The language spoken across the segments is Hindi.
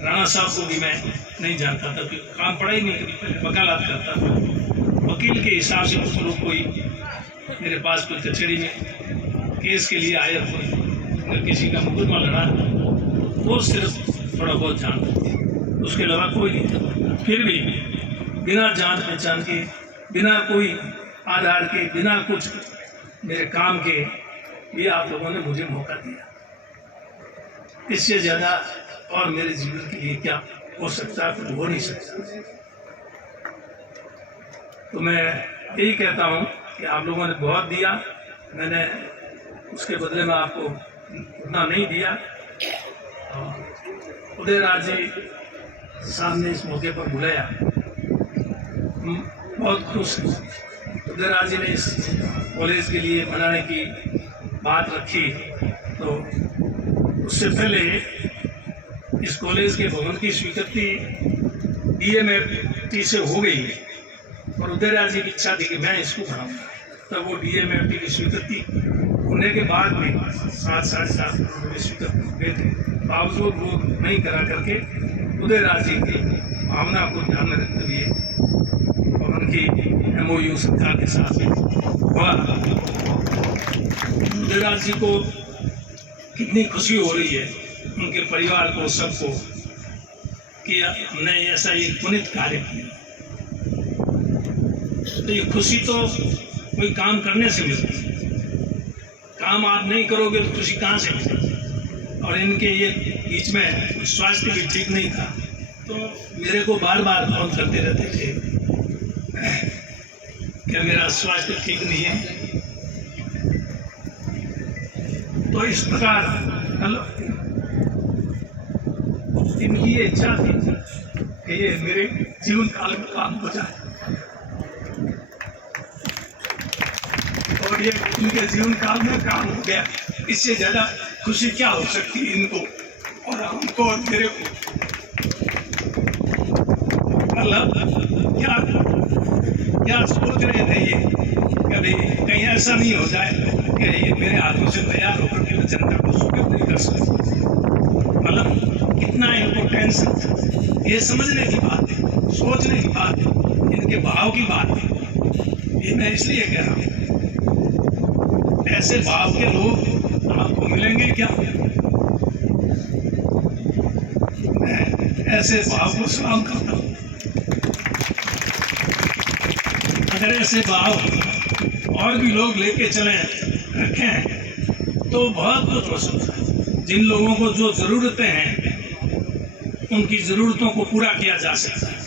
राणा साहब को भी मैं नहीं जानता था, क्योंकि काम पड़ा ही नहीं, पहले वकालत करता था। वकील के हिसाब से कुछ लोग कोई मेरे पास कोई कचहरी में केस के लिए आए, कोई किसी का मुकदमा लड़ा, वो सिर्फ थोड़ा बहुत जानते थे, उसके अलावा कोई नहीं था। फिर भी बिना जान पहचान के, बिना कोई आधार के, बिना कुछ मेरे काम के लिए आप लोगों ने मुझे मौका दिया। इससे ज़्यादा और मेरे जीवन के लिए क्या हो सकता है? कुछ हो नहीं सकता। तो मैं यही कहता हूँ कि आप लोगों ने बहुत दिया, मैंने उसके बदले में आपको उतना नहीं दिया। उदयराज जी साहब ने इस मौके पर बुलाया, बहुत खुश हूँ। उदयराज जी ने इस कॉलेज के लिए बनाने की बात रखी, तो उससे पहले इस कॉलेज के भवन की स्वीकृति DMFT से हो गई है, और उदयराज जी की इच्छा थी कि मैं इसको बनाऊंगा। तब वो DMFT की स्वीकृति होने के बाद में 7-7.5 करोड़ की स्वीकृति हुए थे, बावजूद वो नहीं करा करके उदयराज जी की भावना को ध्यान में रखते हुए और उनकी MOU सरकार के साथ हुआ। उदयराज जी को कितनी खुशी हो रही है, उनके परिवार को, सबको, कि हमने ऐसा एक पुनीत कार्य किया। तो ये खुशी तो कोई काम करने से मिलती है, काम आप नहीं करोगे तो खुशी कहाँ से मिलेगी? और इनके ये बीच में स्वास्थ्य भी ठीक नहीं था, तो मेरे को बार बार फोन करते रहते थे कि मेरा स्वास्थ्य ठीक नहीं है। तो इस प्रकार इनकी ये इच्छा थी कि ये मेरे जीवन काल में काम हो जाए, और ये इनके जीवन काल में काम हो गया। इससे ज्यादा खुशी क्या हो सकती है इनको और हमको और मेरे को? मतलब क्या सोच रहे थे ये? कभी कहीं ऐसा नहीं हो जाए कि ये मेरे हाथों से तैयार होकर के जनता को स्वीकृत नहीं कर सकते। मतलब कितना इनको टेंशन था, ये समझने की बात है, सोचने की बात है, इनके भाव की बात है। ये मैं इसलिए कह रहा हूँ, ऐसे भाव के लोग आपको मिलेंगे क्या? मैं ऐसे भाव को सलाम करता हूँ। अगर ऐसे भाव और भी लोग लेके चले रखें तो बहुत कुछ हो सकता है। जिन लोगों को जो ज़रूरतें हैं उनकी ज़रूरतों को पूरा किया जा सकता है,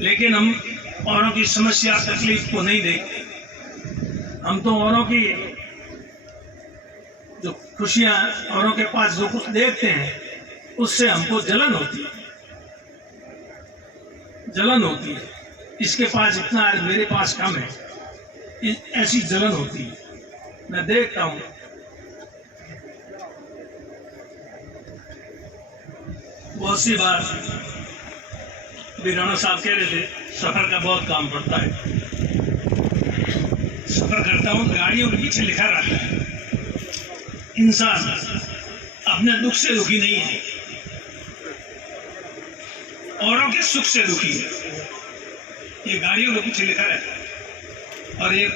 लेकिन हम औरों की समस्या तकलीफ को नहीं देखते। हम तो औरों की जो खुशियाँ, औरों के पास जो कुछ देखते हैं उससे हमको जलन होती है, जलन होती है। इसके पास इतना है, मेरे पास कम है, ऐसी जलन होती है। मैं देखता हूँ बहुत सी बार, अभी राणा साहब कह रहे थे सफर का बहुत काम पड़ता है। सफर करता हूँ, गाड़ियों के पीछे लिखा रहता है इंसान अपने दुख से दुखी नहीं है, औरों के सुख से दुखी है। ये गाड़ियों के पीछे लिखा रहता है, और ये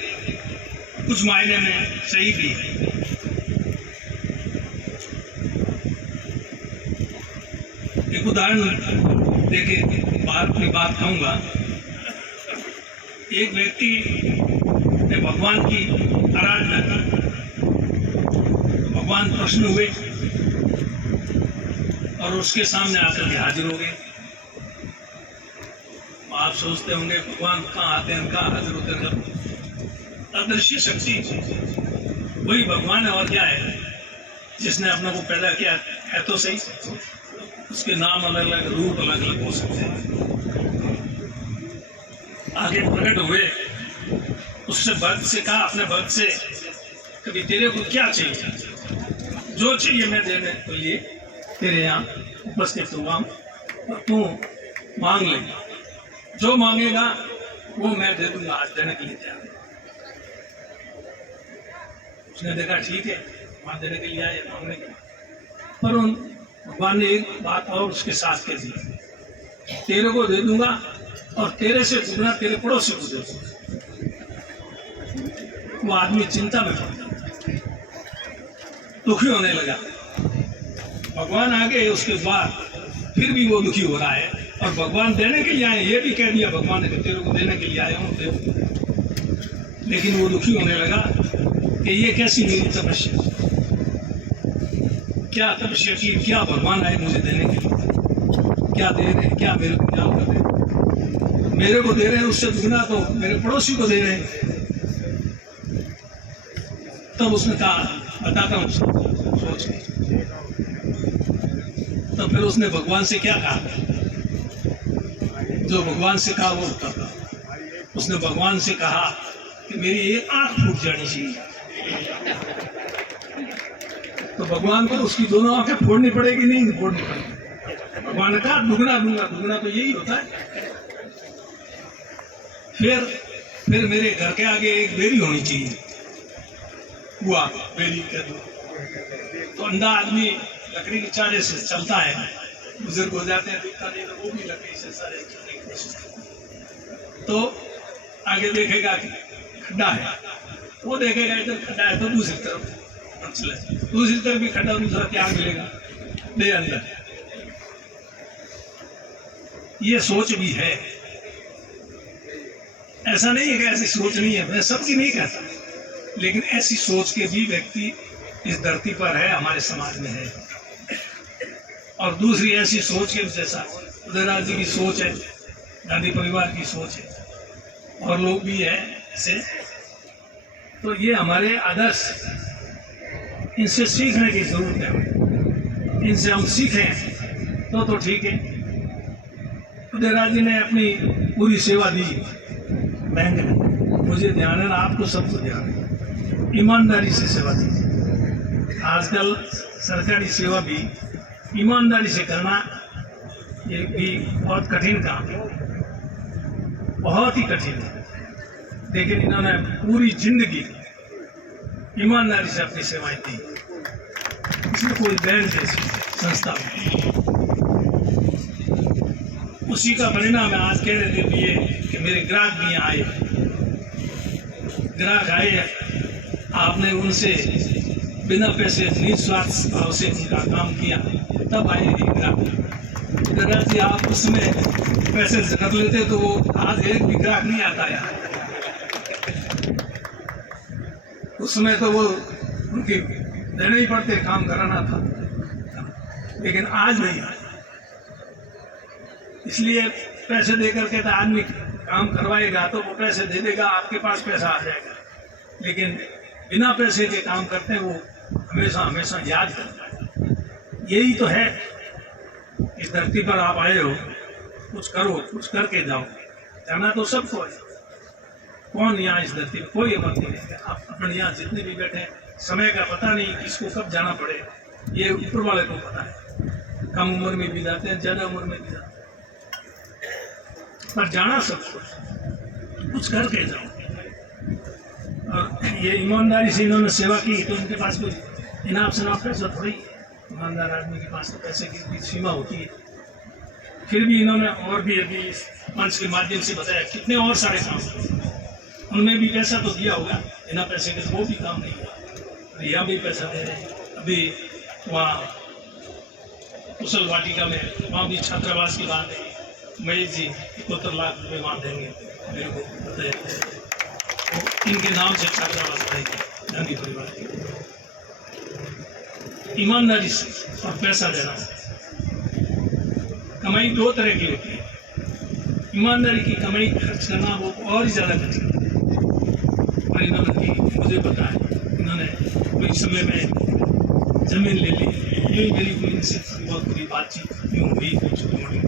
कुछ मायने में सही भी है। एक उदाहरण देके अपनी बात कहूँगा। एक व्यक्ति ने भगवान की आराधना की, भगवान प्रसन्न हुए और उसके सामने आकर के हाजिर हो गए। आप सोचते होंगे भगवान कहाँ आते हैं, कहाँ हाजिर होते हैं? अदृश्य शक्ति वही भगवान है, और क्या है? जिसने अपने को पैदा किया है तो सही, उसके नाम अलग अलग, रूप अलग अलग हो सकते हैं। आगे प्रकट हुए, उससे भक्त से कहा, अपने भक्त से, कभी तेरे को क्या चाहिए? जो चाहिए मैं देने के लिए तेरे यहाँ उपस्थित हुआ, और तू मांग ले, जो मांगेगा वो मैं दे दूंगा, आज देने के लिए तैयार। उसने देखा ठीक है, वहां देने के लिए आए, मांगने के लिए, पर उन भगवान ने एक बात और उसके साथ कह दी, तेरे को दे दूंगा और तेरे से दुगना तेरे पड़ोसी को दे दूंगा। वो आदमी चिंता में पड़ गया, दुखी होने लगा। भगवान आ गए, उसके बाद फिर भी वो दुखी हो रहा है और भगवान देने के लिए आए, ये भी कह दिया भगवान ने कि तेरे को देने के लिए आया हूँ, दे। लेकिन वो दुखी होने लगा कि ये कैसी मेरी तपस्या, क्या तपस्या की, क्या भगवान आए मुझे देने के लिए, क्या दे रहे हैं, क्या मेरे को क्या कर रहे हैं, मेरे को दे रहे हैं उससे दुगना तो मेरे पड़ोसी को दे रहे हैं। तब उसने कहा, बताता हूँ सोच के। तो फिर उसने भगवान से क्या कहा, जो भगवान से कहा वो होता था। उसने भगवान से कहा कि मेरी एक आंख फूट जानी चाहिए। तो भगवान को उसकी दोनों आंखें फोड़नी पड़ेगी, नहीं फोड़नी पड़ेगी। भगवान ने कहा दुगना दूंगा, दुगना तो यही होता है। फिर मेरे घर के आगे एक बेरी होनी चाहिए, हुआ बेरी कर दो। तो अंधा आदमी लकड़ी के चारे से चलता है, बुजुर्ग हो जाते हैं, दिखता नहीं तो वो भी लकड़ी से सारे चलने की कोशिश करते। तो आगे देखेगा कि खड्डा है, वो देखेगा इधर खड्डा है तो दूसरी तरफ चले, दूसरी तरफ भी खड्डा, दूसरा क्या मिलेगा, दे अंदर। ये सोच भी है, ऐसा नहीं है कि ऐसी सोच नहीं है, मैं सबकी नहीं कहता, लेकिन ऐसी सोच के भी व्यक्ति इस धरती पर है, हमारे समाज में है। और दूसरी ऐसी सोच के जैसा उदयराज जी की सोच है, गांधी परिवार की सोच है, और लोग भी है ऐसे। तो ये हमारे आदर्श, इनसे सीखने की जरूरत है। इनसे हम सीखें तो ठीक है। उदयराज जी ने अपनी पूरी सेवा दी बैंक में, मुझे ध्यान है ना, आपको सबको ध्यान है, ईमानदारी से सेवा दी। आजकल सरकारी सेवा भी ईमानदारी से करना ये भी बहुत कठिन काम है, बहुत ही कठिन है। लेकिन इन्होंने पूरी जिंदगी ईमानदारी से अपनी सेवाएं दी। इसमें कोई बैंक जैसी संस्था में, उसी का परिणाम है। आज कह रहे थे ये कि मेरे ग्राहक भी यहाँ आए, ग्राहक आए, आपने उनसे बिना पैसे निस्वार्थ भाव से उनका काम किया, तब आएगी ग्राहक। उदयराज जी आप उसमें पैसे कर लेते तो वो आज एक भी ग्राहक नहीं आता यार। उसमें तो वो उनकी देने ही पड़ते, काम कराना था, लेकिन आज नहीं। इसलिए पैसे दे करके तो आदमी काम करवाएगा तो वो पैसे दे देगा, आपके पास पैसा आ जाएगा। लेकिन बिना पैसे के काम करते हैं वो हमेशा हमेशा याद करता है। यही तो है, इस धरती पर आप आए हो, कुछ करो, कुछ करके जाओ। जाना तो सबको है, कौन यहाँ इस धरती पर कोई मत नहीं। आप अपने यहाँ जितने भी बैठे हैं, समय का पता नहीं किसको कब जाना पड़े, ये ऊपर वाले को पता है। कम उम्र में भी जाते हैं, ज्यादा उम्र में भी जाते हैं, पर जाना सबको, कुछ करके जाओ। और ये ईमानदारी से इन्होंने सेवा की, तो इनके पास कोई इनाम शनाम पैसा थोड़ी। ईमानदार आदमी के पास तो पैसे की भी सीमा होती है। फिर भी इन्होंने और भी अभी इस मंच के माध्यम से बताया कितने और सारे काम, उनमें भी पैसा तो दिया होगा, बिना पैसे के वो भी काम नहीं हुआ। यहाँ भी पैसा दे रहे हैं। अभी वहाँ कुशल वाटिका में, वहाँ भी छात्रावास की बात है, महेश जी 71 लाख रुपये वहाँ देंगे, मेरे को बताया। तो इनके नाम से छात्रावास बनाएगी गांधी परिवार की। ईमानदारी से और पैसा देना। कमाई दो तरह की होती है, ईमानदारी की कमाई खर्च करना वो और ही ज़्यादा कठिन है। और इन्होंने की, मुझे पता है, इन्होंने कोई समय में जमीन ले ली, यही मेरी कोई इनसे बहुत बुरी बातचीत यूँ हुई, कुछ छोटी मोटी।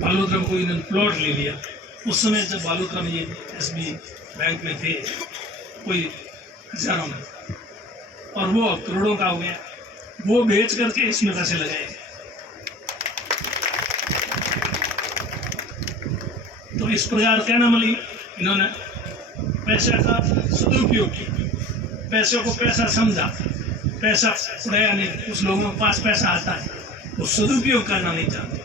बालोतरा को इन्होंने प्लॉट ले लिया। उस समय जब बालोतरा में ये SB बैंक में थे, कोई हजारों में, और वो करोड़ों का हो गया। वो बेच करके इसमें पैसे लगाए। तो इस प्रकार कहना मतलब इन्होंने पैसे का सदुपयोग किया, पैसे को पैसा समझा, पैसा उड़ाया नहीं। कुछ लोगों के पास पैसा आता है, वो सदुपयोग करना नहीं चाहते,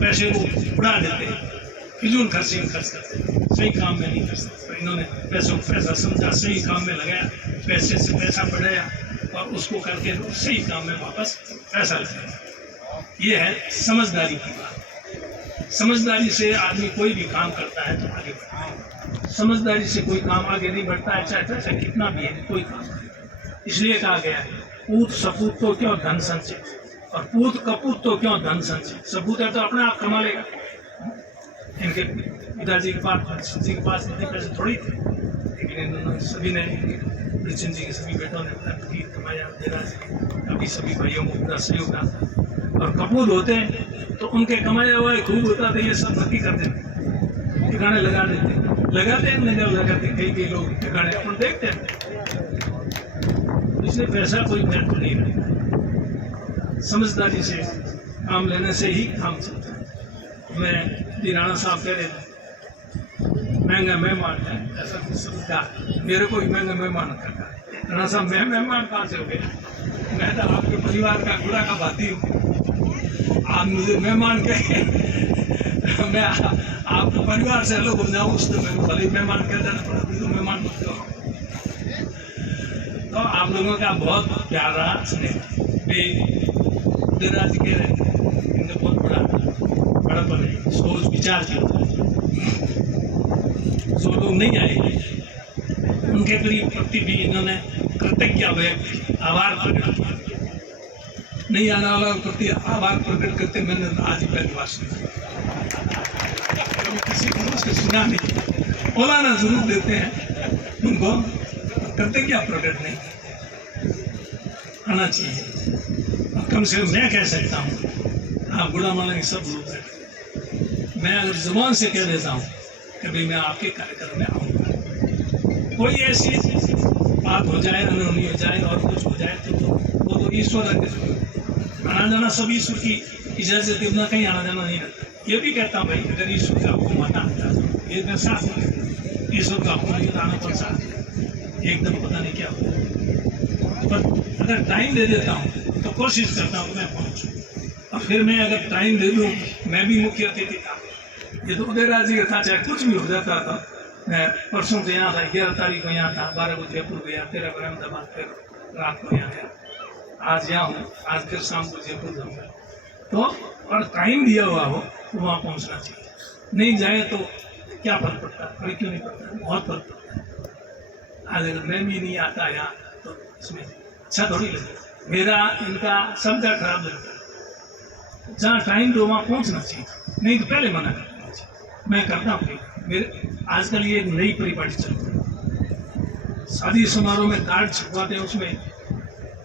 पैसे को उड़ा देते हैं, फिजूल खर्ची में खर्च करते हैं, सही काम में नहीं कर सकते। तो इन्होंने पैसों को पैसा समझा, सही काम में लगाया, पैसे से पैसा बढ़ाया और उसको करके सही काम में वापस पैसा लगाया। ये है समझदारी की बात। समझदारी से आदमी कोई भी काम करता है तो आगे बढ़ता है। समझदारी से कोई काम आगे नहीं बढ़ता है, चाहे कितना भी है, कोई काम नहीं। इसलिए कहा गया है, पूत सपूत तो क्यों धन संचय, और पूत कपूत तो क्यों धन संचय। सपूत है तो अपने आप कमा लेगा। इनके पिताजी के पास इतने पैसे थोड़ी थे, लेकिन इन्होंने सभी ने, बच्चन जी के सभी बेटों ने कमाया, अभी सभी भाइयों को पूरा सहयोग था। और कपूत होते हैं तो उनके कमाया हुआ खूब होता था, ये सब नक्की कर देते, ठिकाने लगा लगाते हैं, जब लगाते कई लोग ठिकाने अपन देखते हैं। इसलिए पैसा कोई महत्व नहीं रहता। समझदारी से काम लेने से ही काम चलता है। मैं राणा साहब कह रहे थे महंगा मेहमान है, ऐसा समझदार मेरे को ही महंगा मेहमान करता है। राणा साहब मैं मेहमान कहाँ से हो गया, मैं तो आपके परिवार का गुड़ा का भाती हूँ, आप मुझे मेहमान कहे, मैं आपके परिवार से अलग हो जाऊँ उस तो मैं भले मेहमान कह देना पड़ा, तो मेहमान मत करो। तो आप लोगों का बहुत प्यार रहा स्नेह। उदयराज कह रहे थे इनने बहुत बड़ापन है, सोच विचार की। जो लोग नहीं आए उनके प्रति भी इन्होंने कृतज्ञ व्यक्त आभार प्रकट किया। नहीं आने वाला प्रति आभार प्रकट करते मैंने आज ही पहली बार सुना, कभी किसी को उसके सुना नहीं। मौलाना जरूर देते हैं उनको, कृतज्ञ प्रकट नहीं आना चाहिए। और कम से कम मैं कह सकता हूँ, आप बुरा मानेंगे सब लोग बैठे, मैं अगर जुबान से कह देता हूँ कभी मैं आपके कार्यक्रम में आऊँगा, कोई ऐसी बात हो जाए, अनहोनी हो जाए और कुछ हो जाए तो वो तो ईश्वर आना जाना सब ईश्वर की इजाज़त के बिना कहीं आना जाना नहीं रहता। ये भी कहता हूँ भाई, अगर ईश्वर का हुक्म आता है ये मैं साथ में, ईश्वर का हुक्म नहीं आना पर साथ एकदम पता नहीं क्या होगा। पर अगर टाइम दे देता हूँ तो कोशिश करता हूँ मैं पहुँचूँ, और फिर मैं अगर टाइम दे दूँ, मैं भी मुख्य अतिथि था, ये तो उदयराज जी का था, चाहे कुछ भी हो जाता था। मैं परसों से यहाँ था, 11 तारीख को यहाँ था, 12 को जयपुर गया, 13 को अहमदाबाद, फिर रात को यहाँ गया, आज यहाँ हूँ, आज फिर शाम को जयपुर जाऊँगा। तो और टाइम दिया हुआ हो तो वहाँ पहुँचना चाहिए, नहीं जाए तो क्या फर्क पड़ता है, फर्क क्यों नहीं पड़ता, बहुत फर्क पड़ता है। आज अगर मैं भी नहीं आता यहाँ तो इसमें अच्छा थोड़ी लगेगा, मेरा इनका सबका खराब लगता है। जहाँ टाइम दो वहाँ पहुँचना चाहिए, नहीं तो पहले मना कर देना चाहिए। मैं करता हूँ, मेरे आजकल ये एक नई परिपाटी चलती है, शादी समारोह में कार्ड छपवाते हैं, उसमें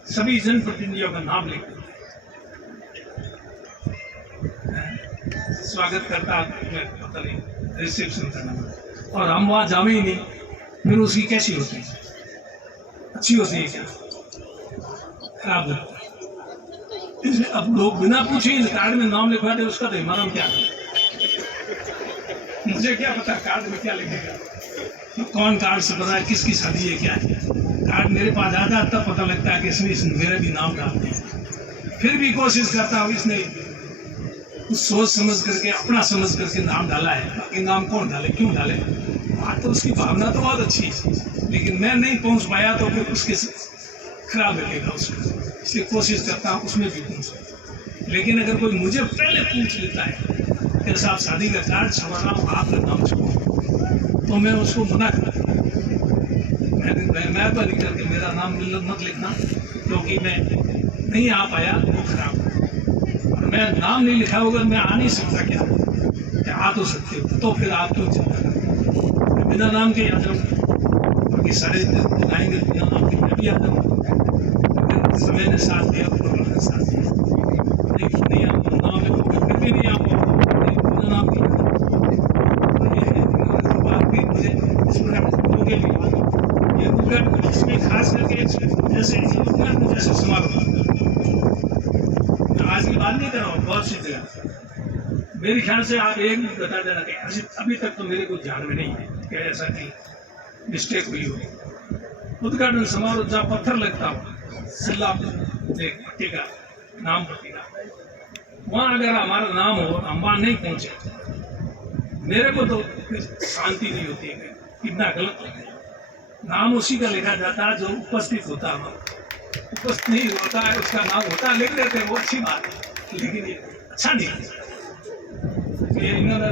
सभी जनप्रतिनिधियों का नाम लिख देते हैं, स्वागत करता मैं पता नहीं रिसेप्शन करना, और हम वहाँ जावे ही नहीं, फिर उसकी कैसी होती है, अच्छी होती है क्या, खराब लगता है। इसलिए अब लोग बिना पूछे कार्ड में नाम लिखवा दे, उसका तो इमाम क्या है, मुझे क्या पता कार्ड में क्या लिखेगा, तो कौन कार्ड से पता है किसकी शादी है क्या है। कार्ड मेरे पास आता है तब पता लगता है कि इसमें मेरा भी नाम डालते हैं। फिर भी कोशिश करता हूँ, इसने सोच समझ करके अपना समझ करके नाम डाला है, बाकी नाम कौन डाले क्यों डाले, तो उसकी भावना तो बहुत अच्छी है, लेकिन मैं नहीं पहुँच पाया तो फिर उसके खराब लगेगा उसको, इसलिए कोशिश करता हूँ उसमें भी पहुँच। लेकिन अगर कोई मुझे पहले पूछ लेता है कि साहब शादी का कार्ड छपा रहा हूँ, आपका नाम छपो, तो मैं उसको मना करता हूँ, मैं तो लिख करके मेरा नाम मत लिखना, क्योंकि मैं नहीं आ पाया वो खराब, और मैं नाम नहीं लिखा होगा मैं आ नहीं सकता, क्या आ तो सकते हो, तो फिर आप क्यों चिंता करते, बिना नाम के आ जाऊँ, बाकी सारे दिखाएंगे बिना नाम के, मैं भी आ जाऊँ, समय ने साथ दिया, कोरोना ने साथ दिया, नहीं आ नाम लिखोगे फिर भी नहीं आ पाओगे, बिना नाम के बात भी मुझे इसमें खास करके जैसे जैसे समारोह, आज की बात नहीं कर रहा हूँ, बहुत सी जगह मेरे ख्याल से आप एक बता देना कि अभी तक तो मेरे को ध्यान में नहीं है कि ऐसा कि मिस्टेक हुई हो। उद्घाटन समारोह जहाँ पत्थर लगता हो, सल्ला पट्टी का नाम पट्टी का, वहाँ अगर हमारा नाम हो हम वहाँ नहीं पहुँचे, मेरे को तो शांति नहीं होती है, कितना गलत हो गया। नाम उसी का लिखा जाता है जो उपस्थित होता है, उपस्थित नहीं होता है उसका नाम होता है, लिख लेते हैं, वो अच्छी बात है, लेकिन ये अच्छा नहीं है। ये इन्होंने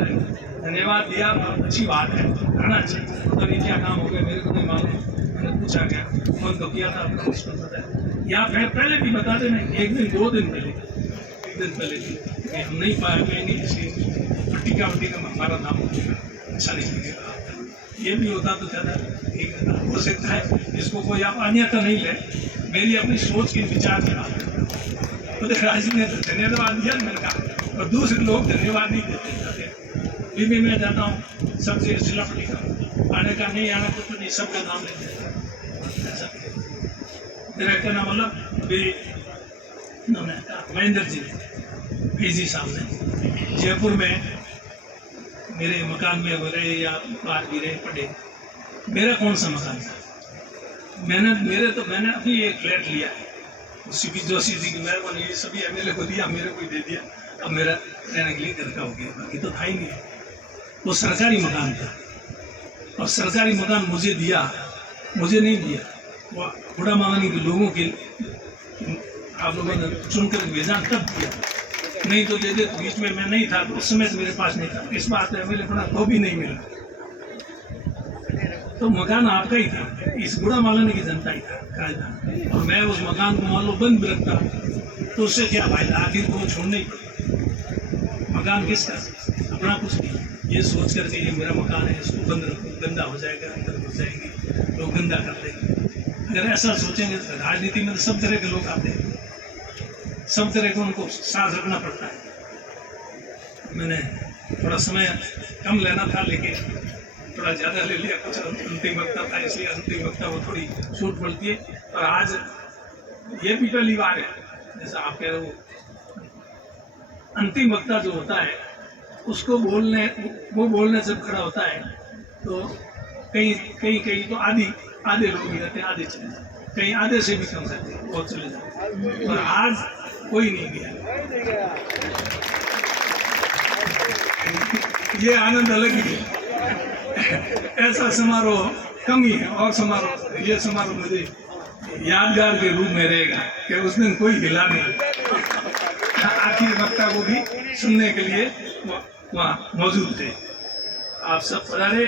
धन्यवाद दिया, अच्छी बात है, करना चाहिए। पता नहीं क्या काम हो गया, मेरे को नहीं मालूम, मैंने पूछा गया, फोन तो किया था, आपको उसको पता है या फिर पहले भी बता देना, एक दिन 2 दिन पहले, एक दिन पहले भी हम नहीं पाएंगे, इसलिए पट्टी का हमारा नाम अच्छा नहीं लगेगा। ये भी होता तो ज़्यादा ठीक हो सकता है, इसको कोई आप अन्यथा नहीं ले, मेरी अपनी सोच के विचार की बात है। तो राज ने तो धन्यवाद दिया मैंने कहा, और दूसरे लोग धन्यवाद नहीं देते। भी मैं जाता हूँ सबसे जिला पट्टी का आने का नहीं आना तो नहीं, सबका नाम ले देता ऐसा मेरा कहना मतलब भी महेंद्र जी पीजी साहब ने जयपुर में मेरे मकान में हो रहे या बाहर भी रहे पड़े, मेरा कौन सा मकान था, मैंने अभी एक फ्लैट लिया है, सीपी जोशी जी की मेहरबानी, ये सभी एमएलए को दिया, मेरे को ही दे दिया, अब मेरा रहने के लिए घर का हो गया, बाकी तो था ही नहीं। वो सरकारी मकान था और सरकारी मकान मुझे दिया, मुझे नहीं दिया, वो बूढ़ा मांगनी के लोगों के आप लोगों ने चुनकर भेजा तब दिया, नहीं तो दे दे। बीच में मैं नहीं था, उस समय मेरे पास नहीं था, इस बात में मेरे पड़ा तो भी नहीं मिला, तो मकान आपका ही था, इस बूढ़ा मांगने की जनता ही था, और मैं उस मकान को मान लो बंद भी रखता तो उससे क्या फायदा, आखिर को छोड़ना ही पड़ेगा। मकान किसका, अपना कुछ नहीं, ये सोच करके ये मेरा मकान है, इसको बंद रखो, गंदा हो जाएगा, अंदर घुस जाएंगे लोग, गंदा कर देंगे। अगर ऐसा सोचेंगे तो राजनीति में तो सब तरह के लोग आते हैं, सब तरह को उनको साथ रखना पड़ता है। मैंने थोड़ा समय कम लेना था, लेकिन थोड़ा ज़्यादा ले लिया, कुछ अंतिम वक्ता था, इसलिए अंतिम वक्ता वो थोड़ी छूट पड़ती है। और आज ये भी पहली बार है, जैसा आप कह रहे हो, अंतिम वक्ता जो होता है उसको बोलने जब खड़ा होता है तो कई तो आधे लोग ही रहते हैं, आधे चले जाते, कहीं आधे से भी कम रहते हैं, बहुत चले जाते हैं, और आज कोई नहीं गया। ये आनंद अलग ही है, ऐसा समारोह कम ही है, और समारोह, ये समारोह मुझे यादगार के रूप में रहेगा कि उस दिन कोई हिला नहीं, आखिर वक्ता को भी सुनने के लिए वहाँ मौजूद थे। आप सब पधारे,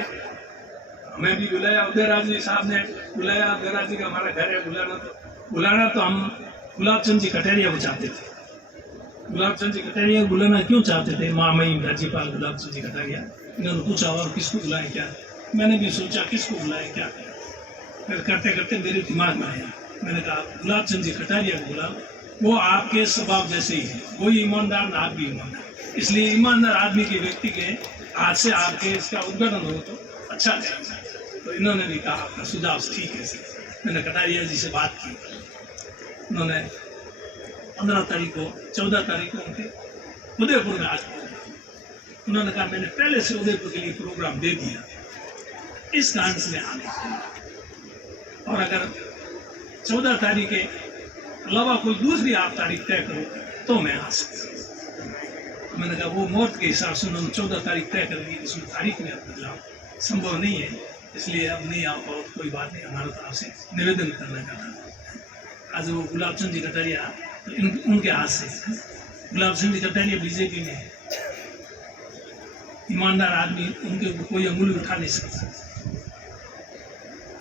हमें भी बुलाया, उदयराज जी साहब ने बुलाया, उदयराज जी का हमारा घर है, बुलाना तो हम गुलाब चंद जी कटहरिया को चाहते थे। गुलाब चंद जी कटहरिया बुलाना क्यों चाहते थे, महामहिम राज्यपाल गुलाब चंद जी कटहरिया। इन्होंने पूछा और किसको बुलाएं क्या, मैंने भी सोचा किसको बुलाएं क्या, फिर करते करते मेरे दिमाग में आया, मैंने कहा गुलाब चंद जी कटहरिया को बुलाओ, वो आपके स्वभाव जैसे ही है, वही ईमानदार ना आप भी ईमानदार, इसलिए ईमानदार आदमी के व्यक्ति के हाथ से आपके इसका उद्घाटन हो तो अच्छा रहेगा। तो इन्होंने भी कहा आपका सुझाव ठीक है सर। मैंने कटारिया जी से बात की, उन्होंने 15 तारीख को 14 तारीख को उनके उदयपुर में आज पहुंचे। उन्होंने कहा मैंने पहले से उदयपुर के लिए प्रोग्राम दे दिया, इस कारण से आने, और अगर 14 तारीख के अलावा कोई दूसरी आप तारीख तय करो तो मैं आ सकता। मैंने कहा वो मौत के हिसाब से उन्होंने 14 तारीख तय कर दी, इसमें तारीख में अब बदलाव संभव नहीं है, इसलिए अब नहीं आ पाओ, कोई बात नहीं, हमारा तो आपसे निवेदन करने का था। आज वो गुलाब चंद जी कटारिया तो उनके हाथ से, गुलाब चंद जी कटारिया बीजेपी में ईमानदार आदमी, उनके ऊपर कोई अंगुली उठा नहीं सकता।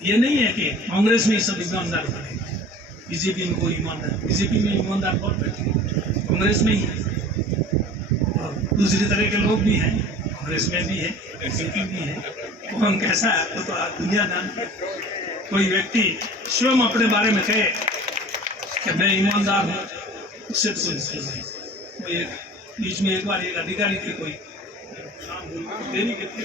ये नहीं है कि कांग्रेस में ही सब ईमानदार बने, बीजेपी में कोई ईमानदार, बीजेपी में ईमानदार बहुत बैठे, कांग्रेस में ही है, और दूसरी तरह के लोग भी हैं, कांग्रेस में भी है, बीजेपी भी है, कौन कैसा है तो आज दुनिया जानती है। कोई व्यक्ति स्वयं अपने बारे में कहे कि मैं ईमानदार हूँ, उससे तो कोई मतलब नहीं। वो एक बीच में एक बार एक अधिकारी थे, कोई देरी के थे,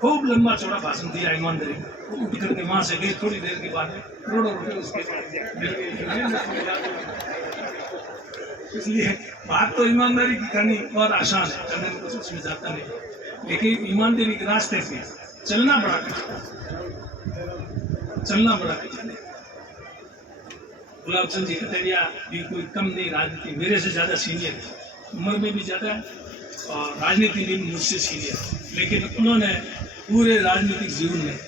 खूब लंबा चौड़ा भाषण दिया ईमानदारी, उठ करके वहाँ से गए, थोड़ी देर के बाद करोड़ों रुपये उसके। इसलिए बात तो ईमानदारी की करनी बहुत आसान है, करने में कुछ उसमें जाता नहीं, लेकिन ईमानदारी के रास्ते से चलना बड़ा कठिन है। गुलाब चंद जी कटेरिया भी कोई कम नहीं, राजनीति मेरे से ज़्यादा सीनियर है, उम्र में भी ज़्यादा है और राजनीति में भी मुझसे सीनियर है, लेकिन उन्होंने पूरे राजनीतिक जीवन में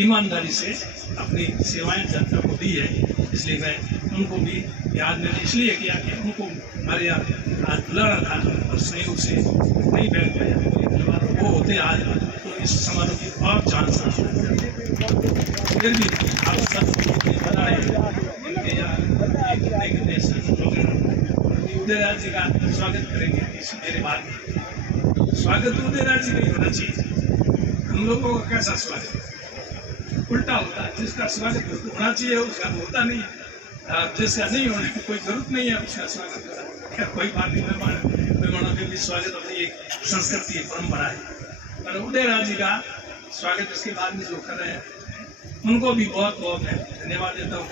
ईमानदारी से अपनी सेवाएं जनता को दी है। इसलिए मैं उनको भी याद मैंने इसलिए किया कि उनको हमारे यहाँ आज बुलाना था और संयोग से नहीं बैठ पाया, वो होते आज तो इस समारोह की और जान फिर भी आप सब बनाए इनके यहाँ कितने उदयराज जी का स्वागत करेंगे इस मेरे बाद में। स्वागत तो उदयराज जी का ही होना चाहिए, हम लोगों का कैसा स्वागत उल्टा होता है, जिसका स्वागत होना चाहिए उसका होता नहीं है, जिसका नहीं होने की कोई जरूरत नहीं है उसका स्वागत करना। क्या कोई बात नहीं, मेहमानों के भी स्वागत अपनी एक संस्कृति है, परंपरा है। पर उदयराज जी का स्वागत इसके बाद में जो कर रहे हैं उनको भी बहुत बहुत मैं धन्यवाद देता हूँ।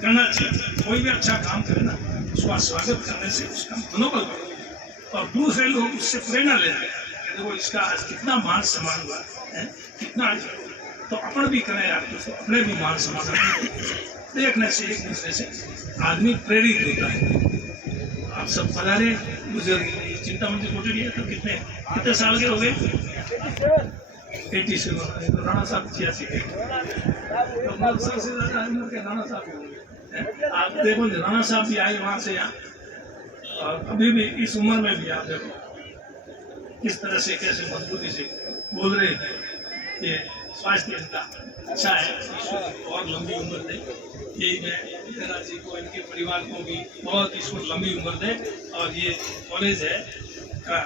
करना चाहिए, कोई भी अच्छा काम करे ना उसका स्वागत करने से उसका मनोबल बढ़ेगा और दूसरे लोग उससे प्रेरणा लेते हैं। देखो इसका आज कितना मान सम्मान हुआ है, कितना तो अपन भी करें यार, तो अपने भी मान सम्मान देखने से एक दूसरे से आदमी प्रेरित होता है। आप सब पधारे, गुजर चिंता मंदिर कोठरी है तो कितने साल के हो गए? 87 राणा साहब 86 के, तो सबसे ज्यादा उम्र के राणा साहब हो गए। आप देखो राणा साहब भी आए वहां से यहाँ, और अभी भी इस उम्र में भी आप देखो किस तरह से कैसे मजबूती से बोल रहे थे। ये स्वास्थ्य इनका अच्छा है, ईश्वर और लंबी उम्र दे, यही मैं उदयराज जी को इनके परिवार को भी बहुत ईश्वर लंबी उम्र दे और ये कॉलेज है का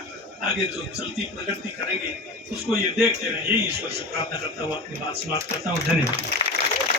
आगे जो चलती प्रगति करेंगे उसको ये देखते रहे, यही ईश्वर से प्रार्थना करता हुआ अपनी बात समाप्त करता हूँ। धन्यवाद।